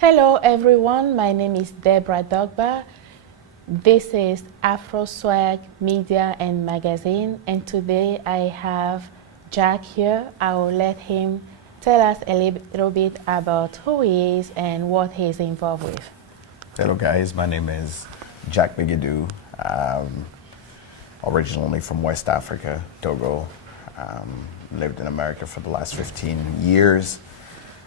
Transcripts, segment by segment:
Hello everyone, my name is Deborah Dogba. This is Afro Swag Media and Magazine, and today I have Jack here. I will let him tell us a little bit about who he is and what he is involved with. Hello guys, my name is Jack Beguedou. Originally from West Africa, Togo. Lived in America for the last 15 years.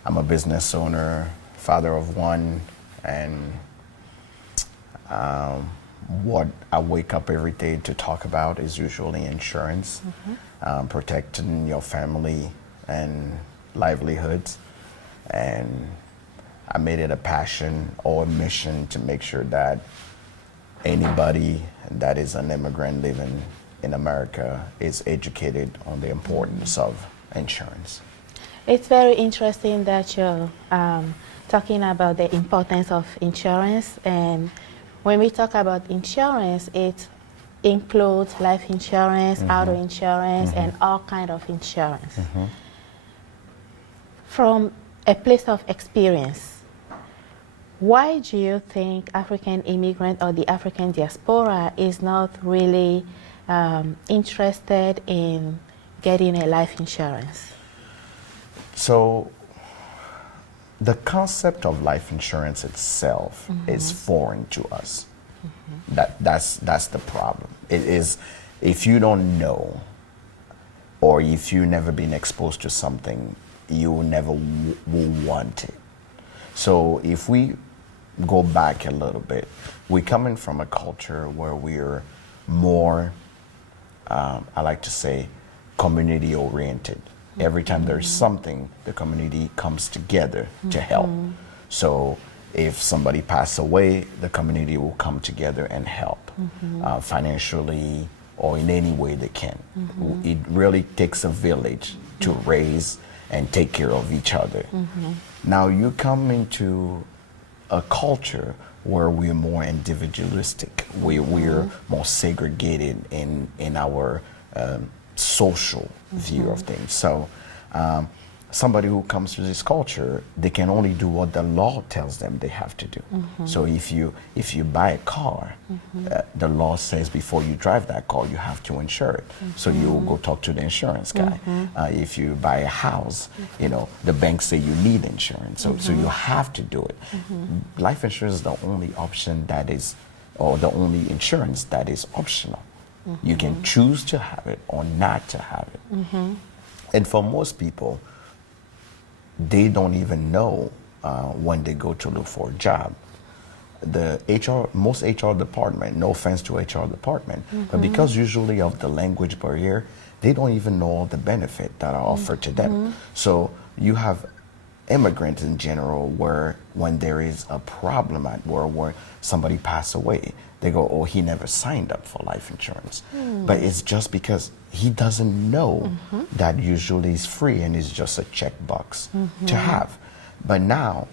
I'm a business owner, father of one, and what I wake up every day to talk about is usually insurance, protecting your family and livelihoods. And I made it a passion or a mission to make sure that anybody that is an immigrant living in America is educated on the importance of insurance. It's very interesting that you're talking about the importance of insurance, and when we talk about insurance, it includes life insurance, auto insurance, and all kinds of insurance. From a place of experience, why do you think African immigrant or the African diaspora is not really interested in getting a life insurance? So the concept of life insurance itself is foreign to us. That's the problem. It is, if you don't know, or if you've never been exposed to something, you never will want it. So if we go back a little bit, we're coming from a culture where we're more, I like to say, community oriented. Every time there's something, the community comes together to help. So if somebody passes away, the community will come together and help, financially or in any way they can. It really takes a village to raise and take care of each other. Now you come into a culture where we're more individualistic, we're more segregated in our social view of things. So somebody who comes to this culture, they can only do what the law tells them they have to do. So if you buy a car, the law says before you drive that car, you have to insure it. So you go talk to the insurance guy. If you buy a house, you know, the banks say you need insurance. So you have to do it. Life insurance is the only option that is, or the only insurance that is optional. You can choose to have it or not to have it. And for most people, they don't even know when they go to look for a job. The most HR department, no offense to HR department, but because usually of the language barrier, they don't even know all the benefit that are offered to them. So you have immigrants in general where when there is a problem at work where somebody passed away, they go, oh, he never signed up for life insurance. But it's just because he doesn't know that usually is free and it's just a checkbox to have. But now,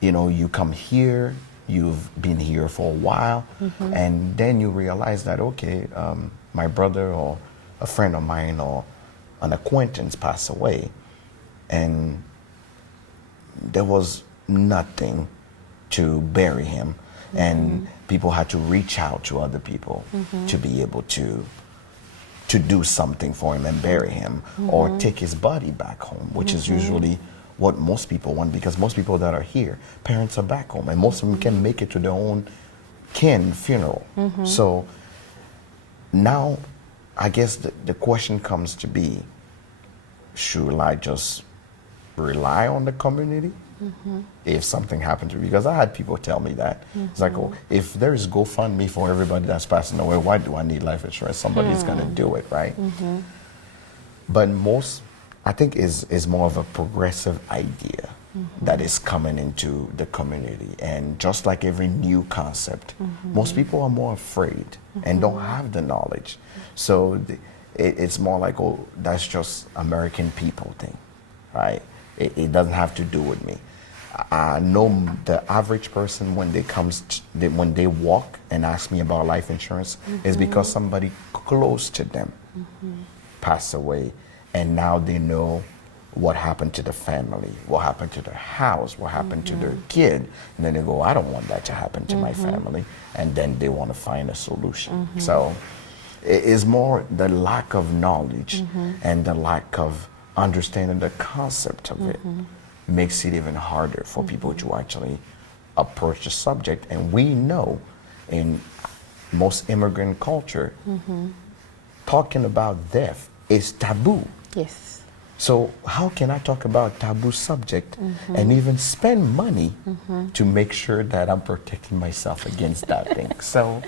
you know, you come here, you've been here for a while, and then you realize that, okay, my brother or a friend of mine or an acquaintance passed away, and there was nothing to bury him. And people had to reach out to other people to be able to do something for him and bury him or take his body back home, which is usually what most people want, because most people that are here, parents are back home and most of them can make it to their own kin funeral. So now I guess the question comes to be, should I just rely on the community if something happened to me? Because I had people tell me that. It's like, oh, if there is GoFundMe for everybody that's passing away, why do I need life insurance? Somebody's going to do it, right? But most, I think, is more of a progressive idea that is coming into the community. And just like every new concept, most people are more afraid and don't have the knowledge. So it's more like, oh, that's just American people thing, right? It doesn't have to do with me. I know the average person when when they walk and ask me about life insurance is because somebody close to them passed away, and now they know what happened to the family, what happened to their house, what happened to their kid, and then they go, I don't want that to happen to my family, and then they want to find a solution. So it is more the lack of knowledge and the lack of understanding the concept of it makes it even harder for people to actually approach the subject. And we know in most immigrant culture, talking about death is taboo. Yes. So how can I talk about taboo subject and even spend money to make sure that I'm protecting myself against that thing? So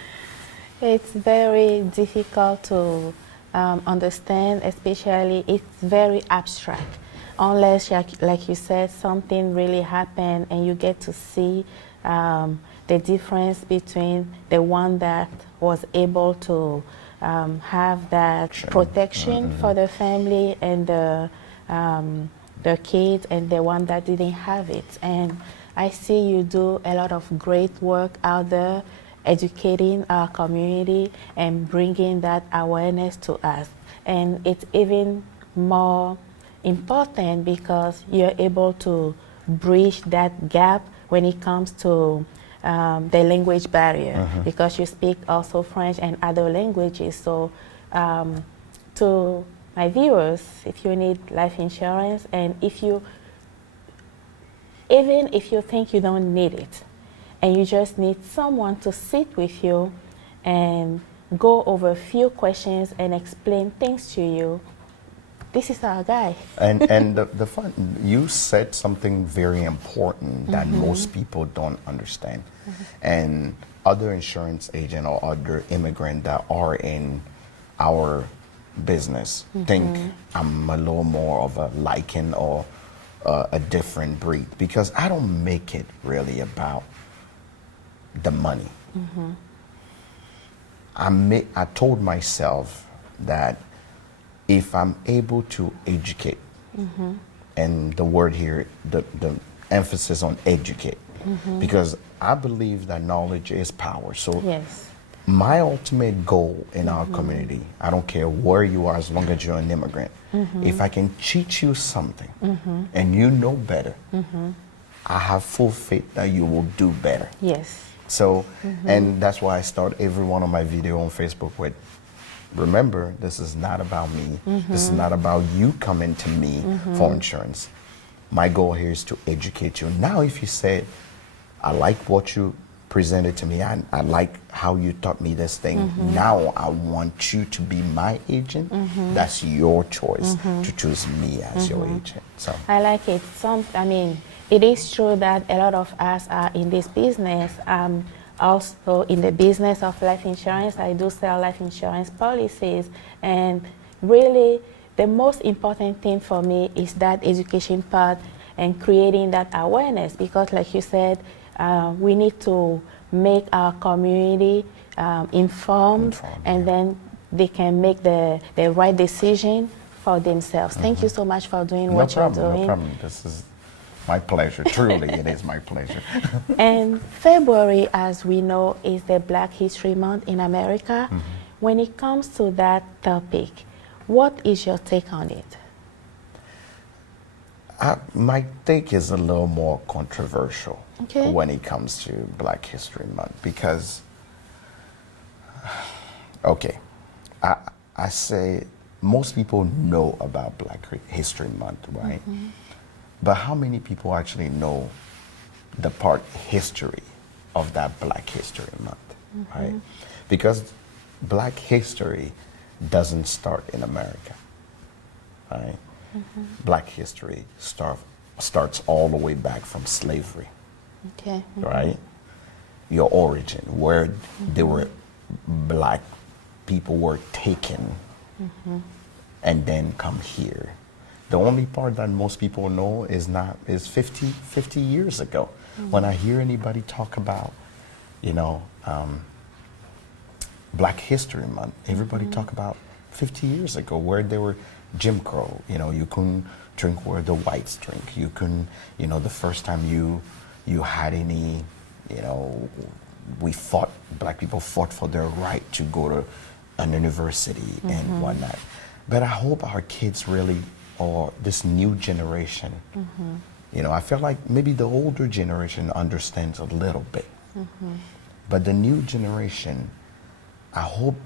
it's very difficult to understand, especially it's very abstract. Unless, like you said, something really happened and you get to see the difference between the one that was able to have that protection for the family and the kids, and the one that didn't have it. And I see you do a lot of great work out there, educating our community and bringing that awareness to us. And it's even more important because you're able to bridge that gap when it comes to the language barrier, because you speak also French and other languages. So to my viewers, if you need life insurance, and even if you think you don't need it, and you just need someone to sit with you and go over a few questions and explain things to you, this is our guy. and the fun, you said something very important that most people don't understand. And other insurance agent or other immigrant that are in our business think I'm a little more of a liking or a different breed, because I don't make it really about the money. I told myself that if I'm able to educate, and the word here, the emphasis on educate, because I believe that knowledge is power. So my ultimate goal in our community, I don't care where you are, as long as you're an immigrant, if I can teach you something and you know better, I have full faith that you will do better. Yes. So, and that's why I start every one of my video on Facebook with, remember, this is not about me. This is not about you coming to me for insurance. My goal here is to educate you. Now, if you say, I like what you presented to me, I like how you taught me this thing, now I want you to be my agent, that's your choice to choose me as your agent. So I like it. I mean, it is true that a lot of us are in this business. Also in the business of life insurance. I do sell life insurance policies, and really the most important thing for me is that education part and creating that awareness, because like you said, we need to make our community informed, and then they can make the right decision for themselves. Thank you so much for doing what you're doing. No problem. This is my pleasure. Truly, it is my pleasure. And February, as we know, is the Black History Month in America. When it comes to that topic, what is your take on it? My take is a little more controversial when it comes to Black History Month, because, I say most people know about Black History Month, right? But how many people actually know the part history of that Black History Month, right? Because Black history doesn't start in America, right? Black history starts all the way back from slavery, right? Your origin, where they were Black people were taken and then come here. The only part that most people know is 50 years ago. When I hear anybody talk about, Black History Month, everybody talk about 50 years ago, where they were Jim Crow. You couldn't drink where the whites drink. You couldn't, the first time you had any, Black people fought for their right to go to an university and whatnot. But I hope our kids really or this new generation, you know, I feel like maybe the older generation understands a little bit, but the new generation, I hope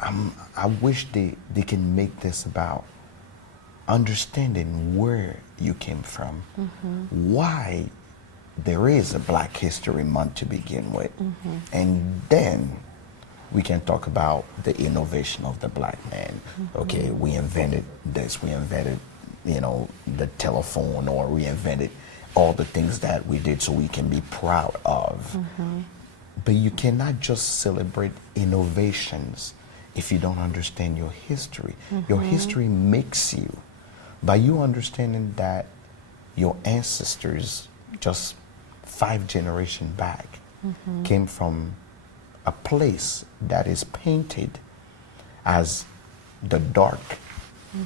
I wish they can make this about understanding where you came from, why there is a Black History Month to begin with, and then we can talk about the innovation of the Black man. Okay, we invented this, we invented, you know, the telephone, or we invented all the things that we did so we can be proud of. But you cannot just celebrate innovations if you don't understand your history. Your history makes you. By you understanding that your ancestors, just 5 generations back, came from a place that is painted as the dark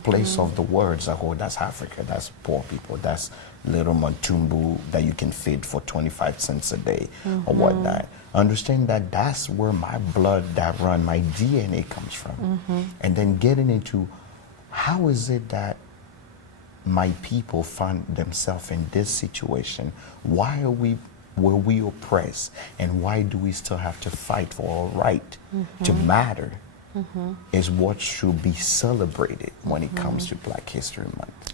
place of the world. Like, oh, that's Africa, that's poor people, that's little Montumbu that you can feed for 25 cents a day or whatnot. Understand that that's where my blood that run, my DNA comes from. And then getting into how is it that my people find themselves in this situation? Why were we oppressed, and why do we still have to fight for our right to matter? Is what should be celebrated when it comes to Black History Month.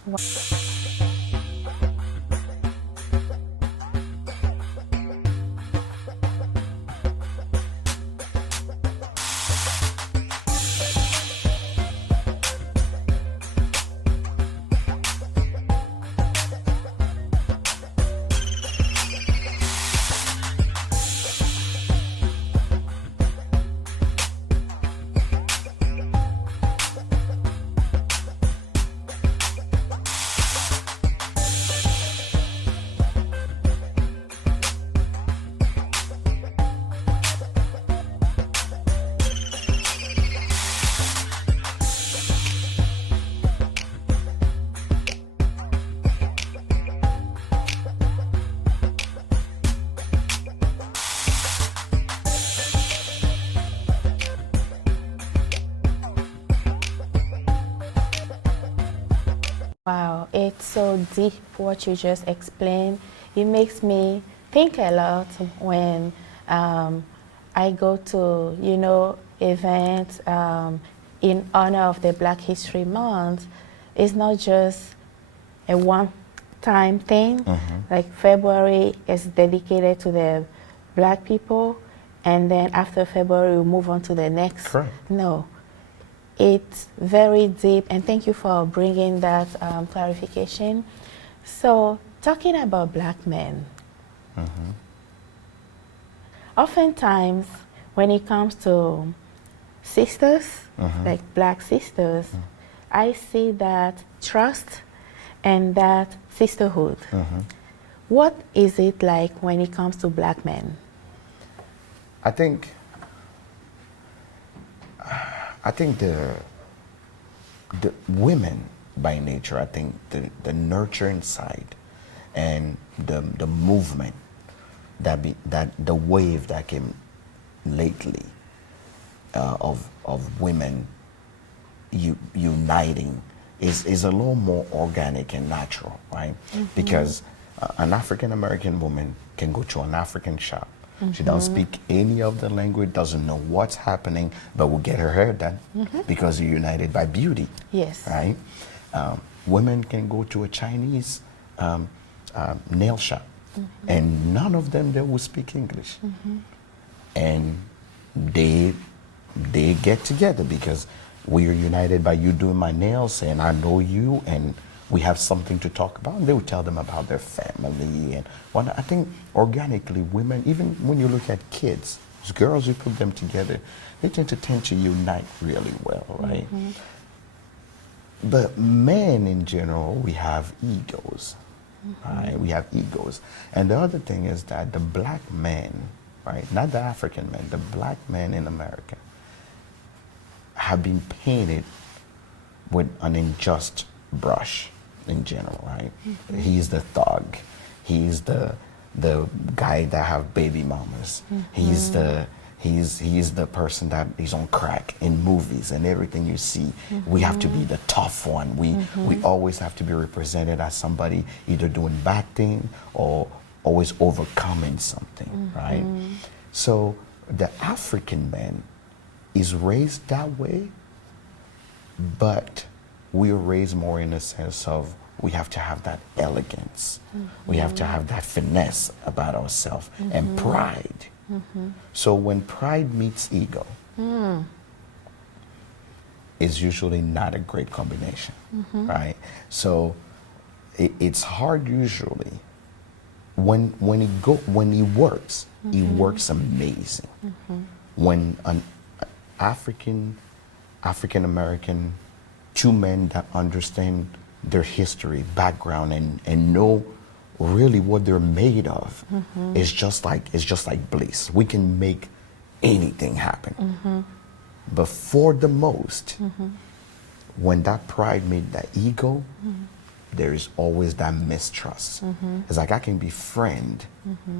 Wow, it's so deep what you just explained. It makes me think a lot when I go to, you know, events in honor of the Black History Month. It's not just a one-time thing. Like February is dedicated to the Black people, and then after February we move on to the next. Correct. No. It's very deep, and thank you for bringing that clarification. So, talking about Black men, oftentimes when it comes to sisters, like Black sisters, I see that trust and that sisterhood. What is it like when it comes to Black men? I think the women by nature, I think the nurturing side and the movement that the wave that came lately of women uniting is a little more organic and natural, right? Because an African American woman can go to an African shop. She doesn't speak any of the language, doesn't know what's happening, but will get her hair done because you're united by beauty. Yes. Right? Women can go to a Chinese nail shop, and none of them there will speak English. And they get together because we are united by you doing my nails, and I know you, and we have something to talk about. And they would tell them about their family and what. I think organically, women, even when you look at kids, girls, you put them together, they tend to unite really well, right? But men in general, we have egos, right? We have egos. And the other thing is that the Black man, right, not the African man, the Black man in America have been painted with an unjust brush in general, right? He's the thug. He's the guy that have baby mamas. He's the He's the person that is on crack in movies and everything you see. We have to be the tough one. We always have to be represented as somebody either doing bad thing or always overcoming something, right? So the African man is raised that way, but we are raised more in a sense of we have to have that elegance. We have to have that finesse about ourselves and pride. So when pride meets ego, it's usually not a great combination, right? So it's hard usually. When it works, it works amazing. When an African American, two men that understand their history, background, and know really what they're made of, it's just like bliss. We can make anything happen. But for the most, when that pride meets that ego, there is always that mistrust. It's like I can be friend,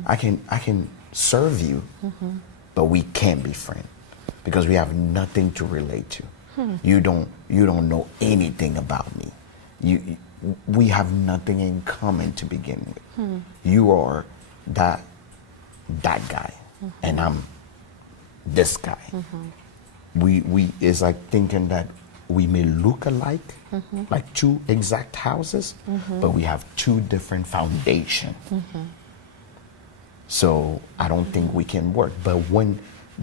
I can serve you, but we can't be friend because we have nothing to relate to. You don't know anything about me. We have nothing in common to begin with. You are that guy, and I'm this guy. We it's like thinking that we may look alike, like two exact houses, but we have two different foundations. So I don't think we can work. But when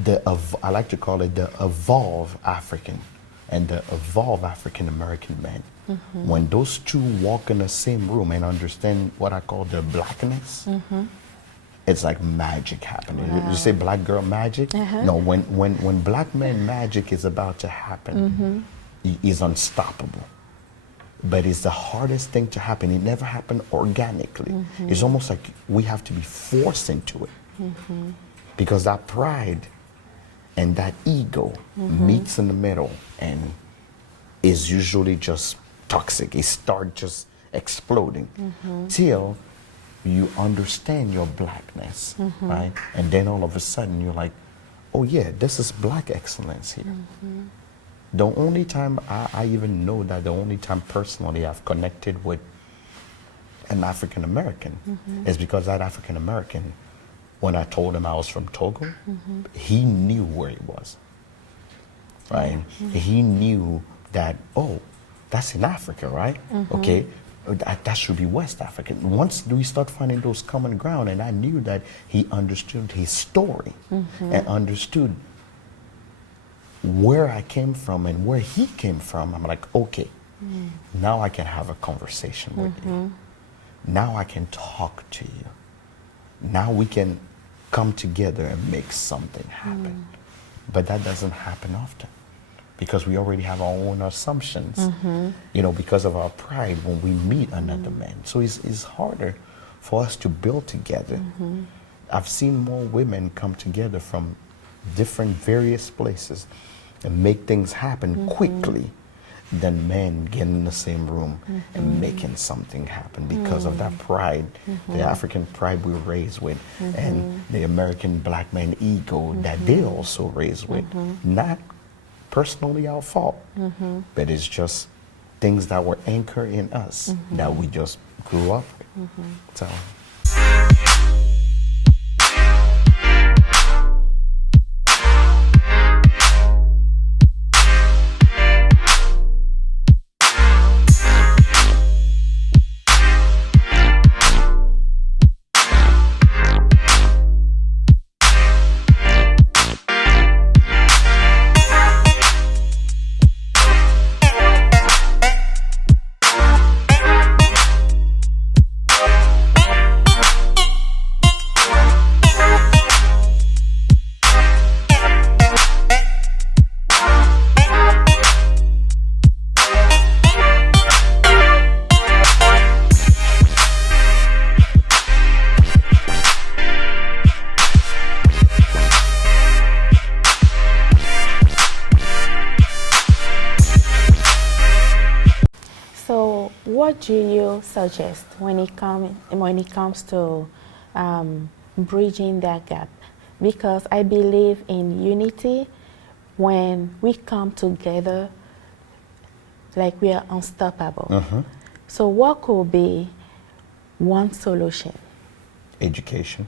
I like to call it the evolved African and the evolved African American man, when those two walk in the same room and understand what I call the blackness, it's like magic happening. Wow. You say black girl magic? No, when black man magic is about to happen, is unstoppable. But it's the hardest thing to happen. It never happened organically. It's almost like we have to be forced into it. Because that pride and that ego meets in the middle and is usually just toxic. It starts just exploding till you understand your blackness, right? And then all of a sudden you're like, oh yeah, this is black excellence here. The only time I even know that the only time personally I've connected with an African American is because that African American, when I told him I was from Togo, he knew where he was, right? He knew that, oh, that's in Africa, right? Okay, that should be West African. Once we start finding those common ground, and I knew that he understood his story and understood where I came from and where he came from, I'm like, okay, now I can have a conversation with you. Now I can talk to you. Now we can come together and make something happen. But that doesn't happen often because we already have our own assumptions, you know, because of our pride when we meet another man. So it's harder for us to build together. I've seen more women come together from different various places and make things happen quickly than men getting in the same room and making something happen because of that pride, the African pride we were raised with, and the American black man ego that they also raised with. Not personally our fault, but it's just things that were anchored in us that we just grew up with. So. What do you suggest when it comes to bridging that gap because I believe in unity. When we come together, like we are unstoppable. So what could be one solution? Education.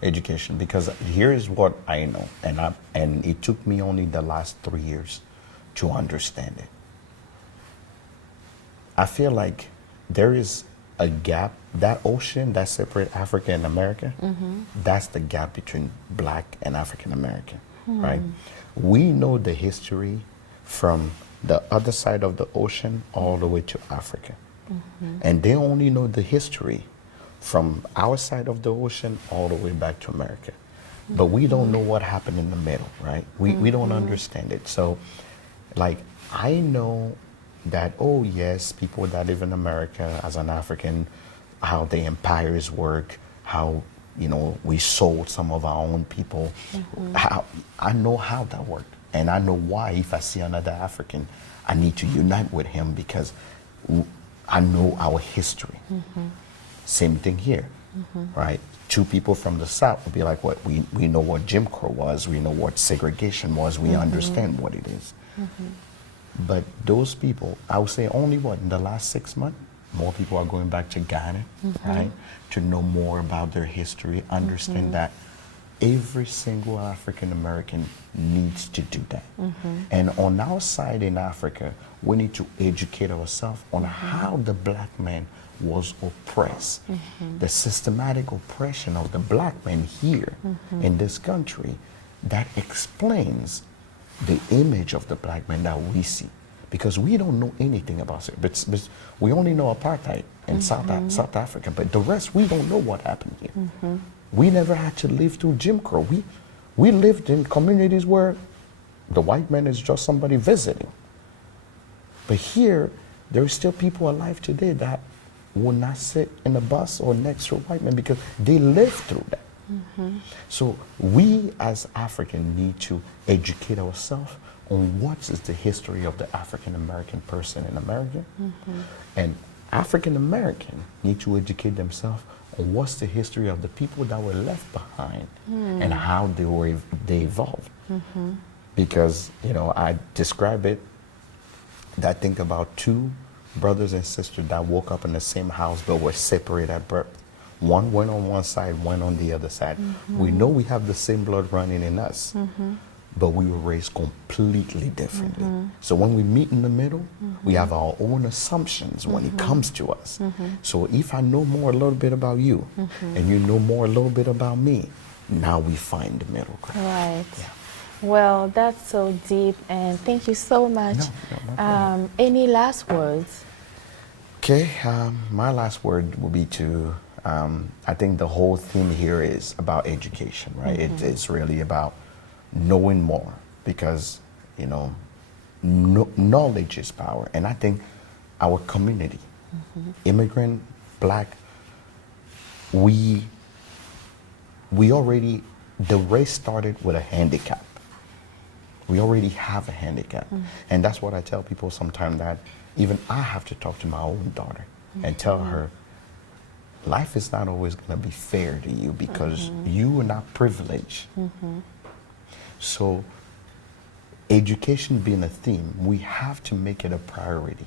Education, because here is what I know, and it took me only the last 3 years to understand it. I feel like there is a gap, that ocean that separates Africa and America, that's the gap between Black and African American, right? We know the history from the other side of the ocean all the way to Africa. And they only know the history from our side of the ocean all the way back to America. But we don't know what happened in the middle, right? We don't understand it. So, like, I know that, oh yes, people that live in America as an African, how the empires work, how, you know, we sold some of our own people. How I know how that worked. And I know why, if I see another African, I need to unite with him because I know our history. Same thing here, right? Two people from the South would be like, what? We know what Jim Crow was, we know what segregation was, we understand what it is. But those people, I would say only what, in the last 6 months, more people are going back to Ghana, right? To know more about their history, understand that every single African American needs to do that. And on our side in Africa, we need to educate ourselves on how the Black man was oppressed. The systematic oppression of the Black man here in this country that explains the image of the Black man that we see. Because we don't know anything about it. But we only know apartheid in South Africa, but the rest, we don't know what happened here. We never had to live through Jim Crow. We lived in communities where the white man is just somebody visiting. But here, there are still people alive today that will not sit in a bus or next to a white man because they lived through that. So we as African need to educate ourselves on what is the history of the African American person in America. And African American need to educate themselves on what's the history of the people that were left behind and how they evolved. Because, you know, I describe it, I think about two brothers and sisters that woke up in the same house but were separated at birth. One went on one side, one on the other side. We know we have the same blood running in us, but we were raised completely differently. So when we meet in the middle, we have our own assumptions when it comes to us. So if I know more a little bit about you, and you know more a little bit about me, now we find the middle ground. Right. Yeah. Well, that's so deep, and thank you so much. No problem. Any last words? Okay, my last word will be to, I think the whole theme here is about education, right? It's really about knowing more because, you know, knowledge is power. And I think our community, immigrant, Black, we already, the race started with a handicap. We already have a handicap. And that's what I tell people sometimes, that even I have to talk to my own daughter and tell her, life is not always going to be fair to you because you are not privileged. So education being a theme, we have to make it a priority.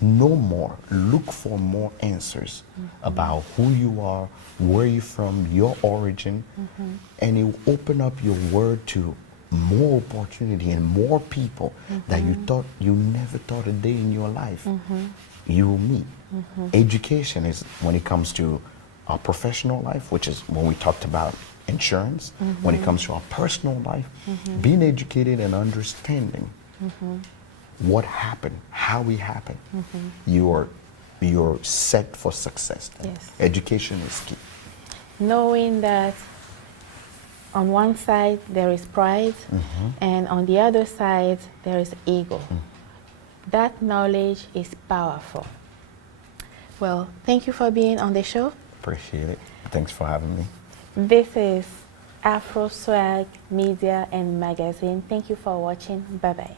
Know more, look for more answers about who you are, where you're from, your origin, and it will open up your world to more opportunity and more people that you never thought a day in your life you will meet. Education is, when it comes to our professional life, which is when we talked about insurance, when it comes to our personal life, being educated and understanding what happened, how it happened, you're set for success then. Yes. Education is key. Knowing that on one side there is pride and on the other side there is ego. That knowledge is powerful. Well, thank you for being on the show. Appreciate it. Thanks for having me. This is Afro Swag Media and Magazine. Thank you for watching. Bye-bye.